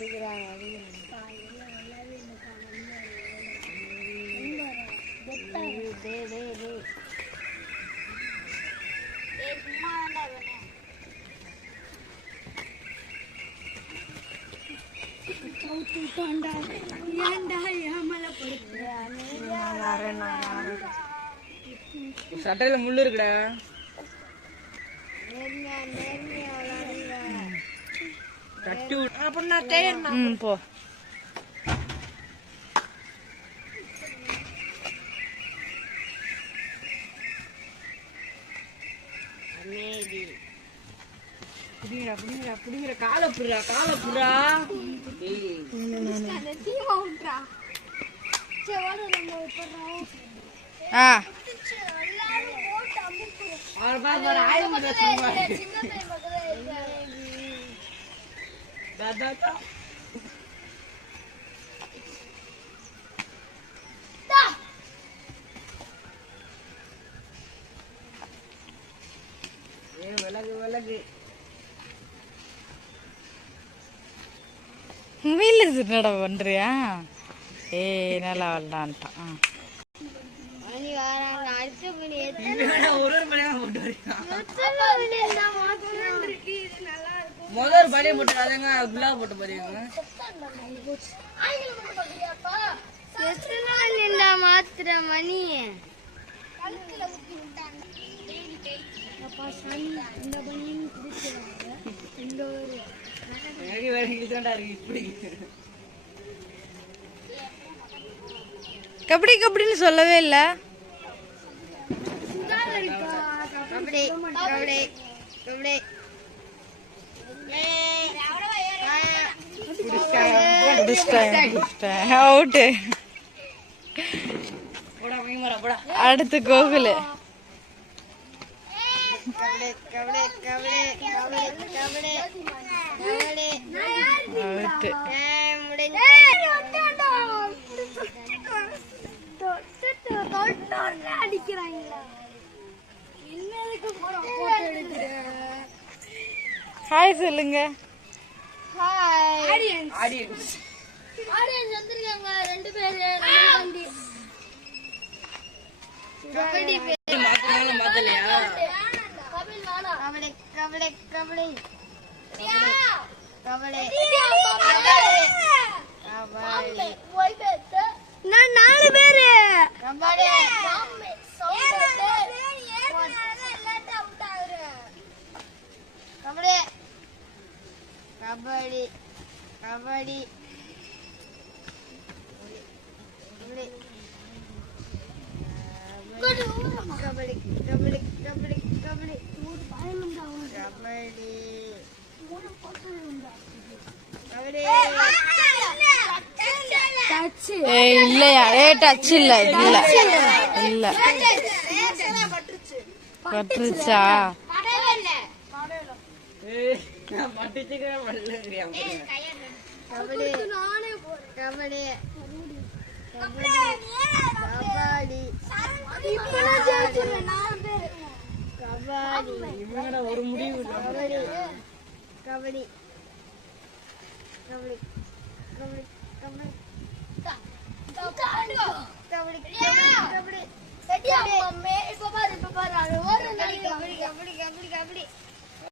அழுகிறாங்க சட்டையில முள்ளு இருக்குடா. அப்புறம் நான் தேயணும் ம் போ. புடிங்கடா புடிங்கடா புடிங்கடா. காலை ஆயிரம் દાદા என்னடா பண்றியா? ஏ நல்லா வரலான்ட்டான் ஒரு ஒரு மணி முதல் பலியை போட்டு அதங்க குலா போட்டு பாருங்க கபடி கபடின்னு சொல்லவே இல்லை. கபடி கபடி கபடி. അടുത്ത് ഗോകുൽ അടിക്കറായില്ല ஹாய் சொல்லுங்க. ஹாய் ஆடியன்ஸ் ஆடியன்ஸ் ஆடியன்ஸ் வந்திருக்காங்க. ரெண்டு பேரு. ரெண்டு கபடி மாத்தினாலும் மாத்தலையா? கபடி நானா கபடி கபடி. கபடி. கபடி. நான் நாலு பேரு. கபடி. கபடி. கபடி கபடி. கபடி. கபடி கபடி கபடி கபடி. இல்லையா? ஏ டச் இல்ல இல்ல இல்ல. பட்டுருச்சா? ஏய். ஒரு முடிவு கபடி கபடி கபடி கபடி கபடி கபடி கபடி